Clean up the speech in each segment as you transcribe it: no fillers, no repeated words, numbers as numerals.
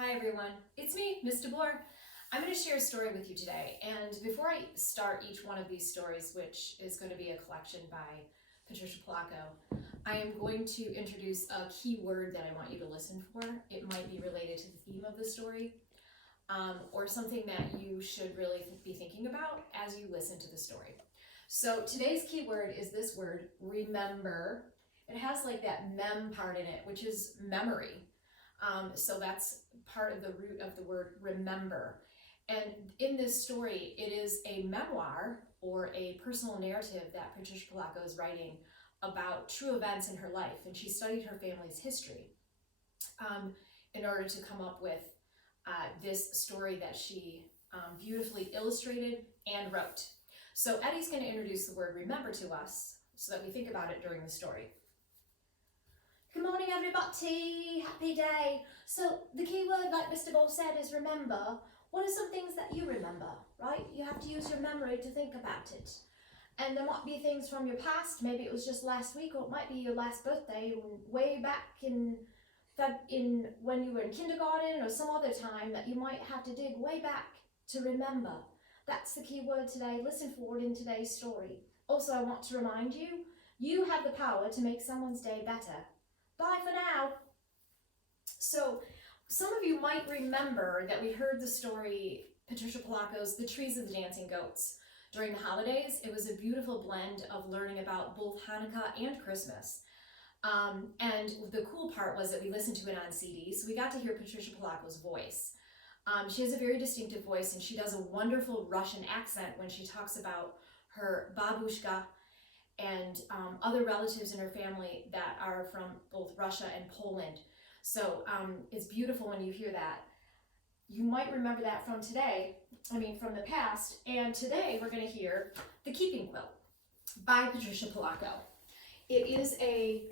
Hi everyone, it's me, Miss DeBoer. I'm going to share a story with you today, and before I start each one of these stories, which is going to be a collection by Patricia Polacco, I am going to introduce a key word that I want you to listen for. It might be related to the theme of the story, or something that you should really be thinking about as you listen to the story. So today's key word is this word, remember. It has like that mem part in it, which is memory. So that's part of the root of the word remember. And in this story, it is a memoir or a personal narrative that Patricia Polacco is writing about true events in her life. And she studied her family's history in order to come up with this story that she beautifully illustrated and wrote. So Eddie's going to introduce the word remember to us so that we think about it during the story. Good morning, everybody. Happy day. So the key word, like Mr. Ball said, is remember. What are some things that you remember, right? You have to use your memory to think about it. And there might be things from your past. Maybe it was just last week, or it might be your last birthday, way back in when you were in kindergarten, or some other time that you might have to dig way back to remember. That's the key word today. Listen forward in today's story. Also, I want to remind you, you have the power to make someone's day better. Bye for now. So some of you might remember that we heard the story, Patricia Polacco's The Trees of the Dancing Goats, during the holidays. It was a beautiful blend of learning about both Hanukkah and Christmas. And the cool part was that we listened to it on CD, so we got to hear Patricia Polacco's voice. She has a very distinctive voice, and she does a wonderful Russian accent when she talks about her babushka and other relatives in her family that are from both Russia and Poland. So it's beautiful when you hear that. You might remember that from from the past. And today we're going to hear The Keeping Quilt by Patricia Polacco. It is a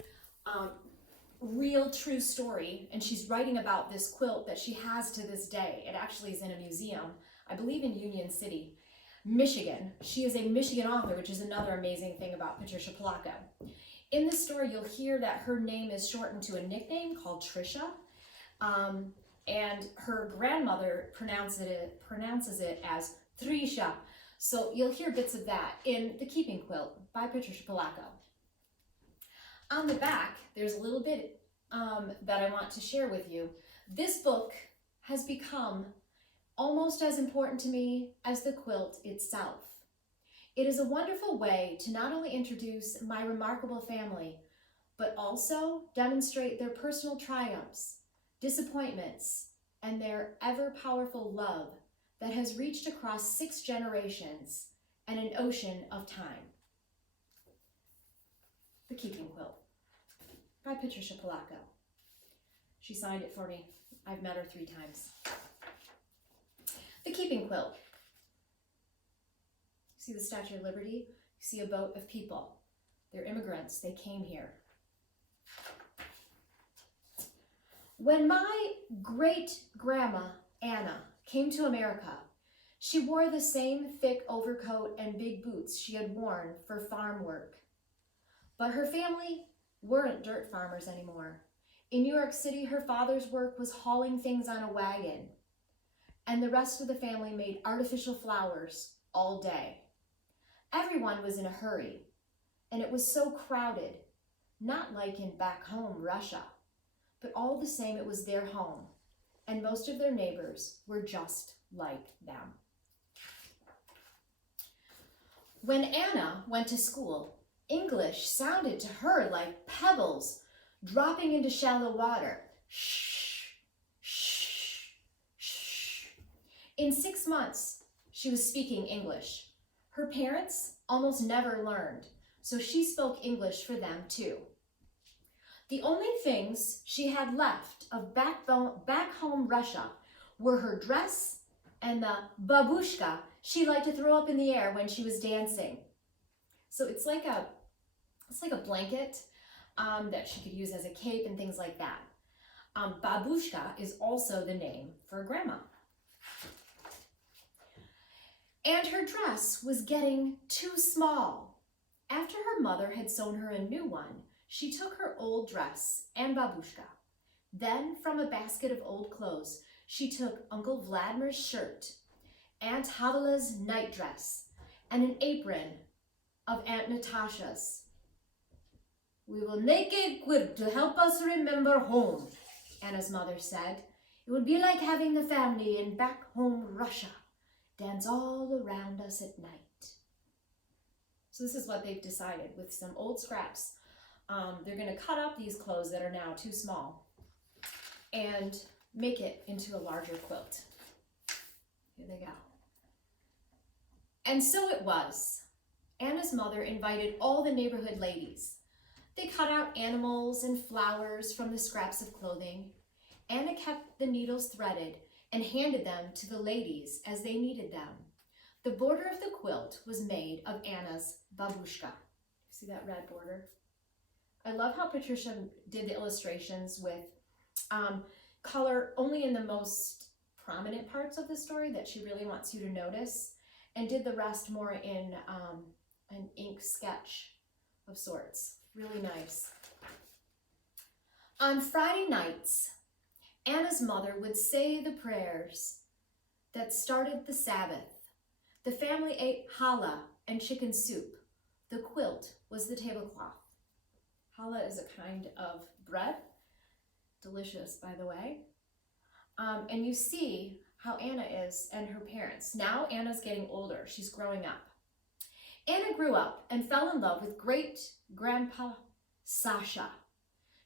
real true story, and she's writing about this quilt that she has to this day. It actually is in a museum, I believe in Union City, Michigan. She is a Michigan author, which is another amazing thing about Patricia Polacco. In this story, you'll hear that her name is shortened to a nickname called Trisha, and her grandmother pronounces it as Trisha. So you'll hear bits of that in The Keeping Quilt by Patricia Polacco. On the back, there's a little bit that I want to share with you. This book has become almost as important to me as the quilt itself. It is a wonderful way to not only introduce my remarkable family, but also demonstrate their personal triumphs, disappointments, and their ever-powerful love that has reached across 6 generations and an ocean of time. The Keeping Quilt by Patricia Polacco. She signed it for me. I've met her 3 times. The Keeping Quilt. See the Statue of Liberty? You see a boat of people. They're immigrants. They came here. When my great-grandma, Anna, came to America, she wore the same thick overcoat and big boots she had worn for farm work. But her family weren't dirt farmers anymore. In New York City, her father's work was hauling things on a wagon, and the rest of the family made artificial flowers all day. Everyone was in a hurry, and it was so crowded, not like in back home Russia, but all the same it was their home, and most of their neighbors were just like them. When Anna went to school, English sounded to her like pebbles dropping into shallow water. Shh, shh, shh. In 6 months, she was speaking English. Her parents almost never learned, so she spoke English for them too. The only things she had left of back home Russia were her dress and the babushka she liked to throw up in the air when she was dancing. So it's like a blanket that she could use as a cape and things like that. Babushka is also the name for grandma. And her dress was getting too small. After her mother had sewn her a new one, she took her old dress and babushka. Then, from a basket of old clothes, She took Uncle Vladimir's shirt, Aunt Havela's nightdress, and an apron of Aunt Natasha's. "We will make a quilt to help us remember home," Anna's mother said. "It would be like having the family in back home Russia dance all around us at night." So this is what they've decided with some old scraps. They're going to cut up these clothes that are now too small and make it into a larger quilt. Here they go. And so it was. Anna's mother invited all the neighborhood ladies. They cut out animals and flowers from the scraps of clothing. Anna kept the needles threaded and handed them to the ladies as they needed them. The border of the quilt was made of Anna's babushka. See that red border? I love how Patricia did the illustrations with color only in the most prominent parts of the story that she really wants you to notice, and did the rest more in an ink sketch of sorts. Really nice. On Friday nights, Anna's mother would say the prayers that started the Sabbath. The family ate challah and chicken soup. The quilt was the tablecloth. Challah is a kind of bread. Delicious, by the way. And you see how Anna is and her parents. Now Anna's getting older. She's growing up. Anna grew up and fell in love with great-grandpa Sasha.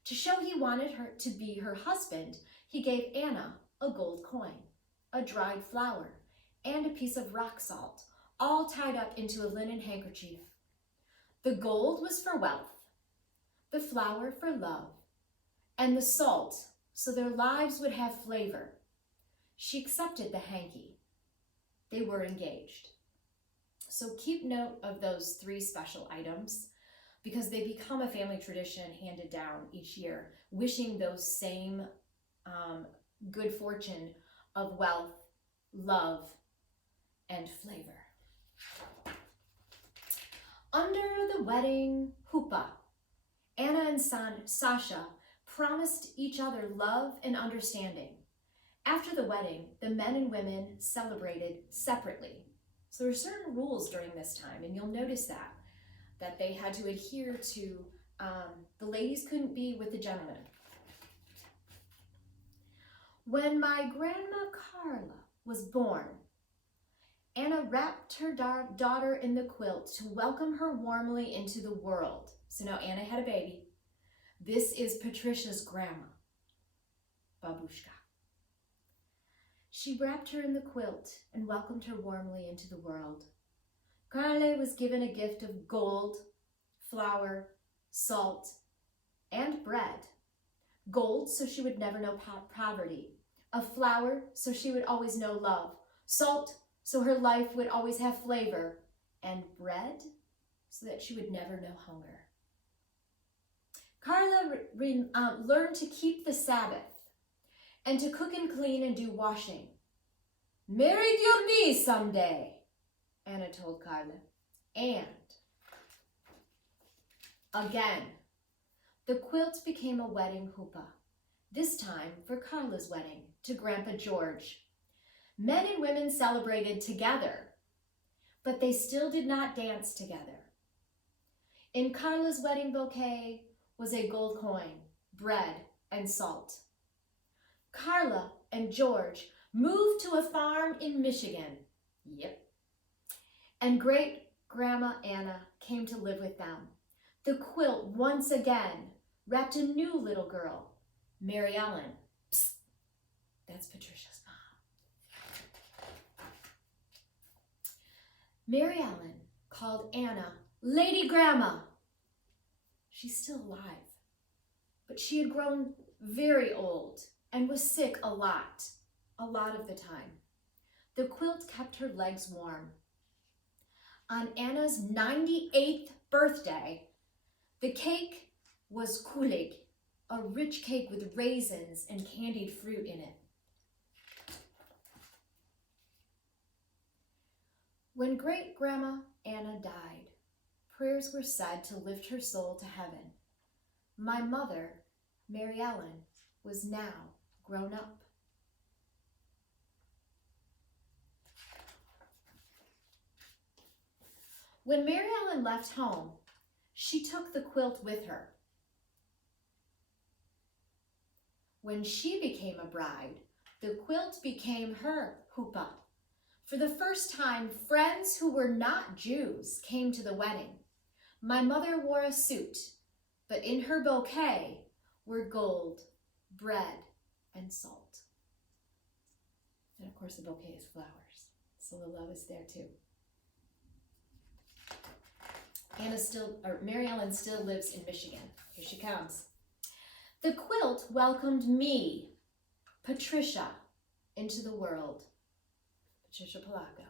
To show he wanted her to be her husband, he gave Anna a gold coin, a dried flower, and a piece of rock salt, all tied up into a linen handkerchief. The gold was for wealth, the flower for love, and the salt so their lives would have flavor. She accepted the hanky. They were engaged. So keep note of those 3 special items because they become a family tradition handed down each year, wishing those same good fortune of wealth, love, and flavor. Under the wedding huppah, Anna and Sasha promised each other love and understanding. After the wedding, the men and women celebrated separately. So there are certain rules during this time, and you'll notice that they had to adhere to, the ladies couldn't be with the gentlemen. When my grandma Carla was born, Anna wrapped her daughter in the quilt to welcome her warmly into the world. So now Anna had a baby. This is Patricia's grandma, babushka. She wrapped her in the quilt and welcomed her warmly into the world. Carla was given a gift of gold, flour, salt, and bread. Gold so she would never know poverty. A flour so she would always know love. Salt so her life would always have flavor. And bread so that she would never know hunger. Carla learned to keep the Sabbath and to cook and clean and do washing. "Married you'll be someday," Anna told Carla. And again, the quilt became a wedding huppah, this time for Carla's wedding to Grandpa George. Men and women celebrated together, but they still did not dance together. In Carla's wedding bouquet was a gold coin, bread, and salt. Carla and George moved to a farm in Michigan. Yep. And great-grandma Anna came to live with them. The quilt once again wrapped a new little girl, Mary Ellen. Psst, that's Patricia's mom. Mary Ellen called Anna Lady Grandma. She's still alive, but she had grown very old and was sick a lot of the time. The quilt kept her legs warm. On Anna's 98th birthday, the cake was kulig, a rich cake with raisins and candied fruit in it. When great-grandma Anna died, prayers were said to lift her soul to heaven. My mother, Mary Ellen, was now grown up. When Mary Ellen left home, she took the quilt with her. When she became a bride, the quilt became her huppah. For the first time, friends who were not Jews came to the wedding. My mother wore a suit, but in her bouquet were gold, bread, and salt. And of course, the bouquet is flowers, so the love is there too. Mary Ellen still lives in Michigan. Here she comes. The quilt welcomed me, Patricia, into the world. Patricia Polacco.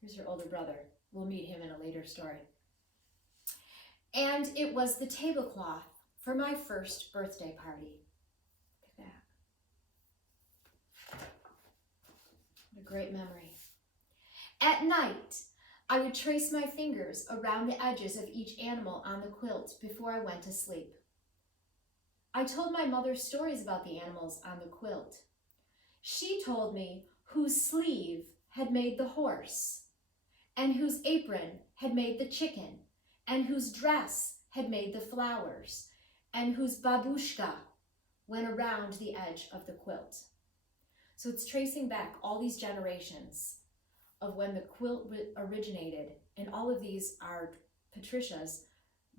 Here's her older brother. We'll meet him in a later story. And it was the tablecloth for my first birthday party. Look at that. What a great memory. At night, I would trace my fingers around the edges of each animal on the quilt before I went to sleep. I told my mother stories about the animals on the quilt. She told me whose sleeve had made the horse, and whose apron had made the chicken, and whose dress had made the flowers, and whose babushka went around the edge of the quilt. So it's tracing back all these generations of when the quilt originated, and all of these are Patricia's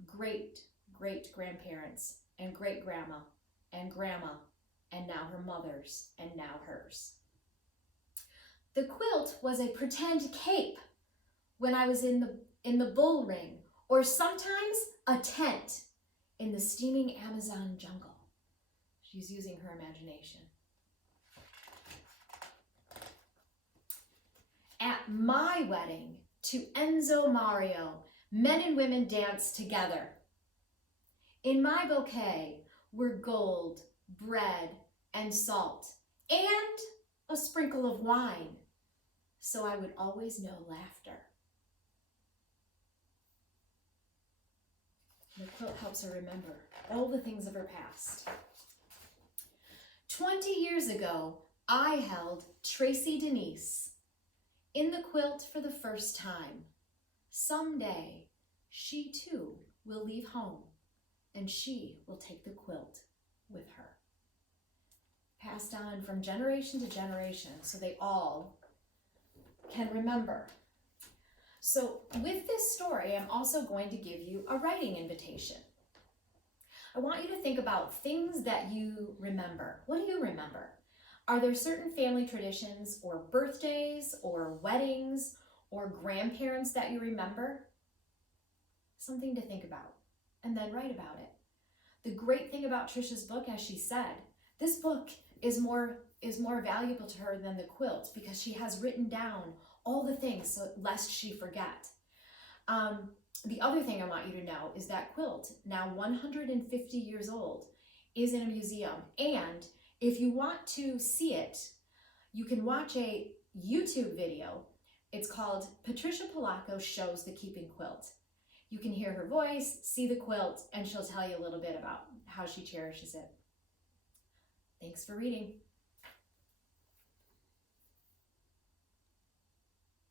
great-great-grandparents and great-grandma and grandma, and now her mother's, and now hers. The quilt was a pretend cape when I was in the bull ring, or sometimes a tent in the steaming Amazon jungle. She's using her imagination. At my wedding, to Enzo Mario, men and women danced together. In my bouquet were gold, bread, and salt, and a sprinkle of wine, so I would always know laughter. The quilt helps her remember all the things of her past. 20 years ago, I held Tracy Denise in the quilt for the first time. Someday, she too will leave home, and she will take the quilt with her. Passed on from generation to generation, so they all can remember. So with this story, I'm also going to give you a writing invitation. I want you to think about things that you remember. What do you remember? Are there certain family traditions or birthdays or weddings or grandparents that you remember? Something to think about, and then write about it. The great thing about Trisha's book, as she said, this book is more valuable to her than the quilt because she has written down all the things so lest she forget. The other thing I want you to know is that quilt, now 150 years old, is in a museum. And if you want to see it, you can watch a YouTube video. It's called Patricia Polacco Shows the Keeping Quilt. You can hear her voice, see the quilt, and she'll tell you a little bit about how she cherishes it. Thanks for reading.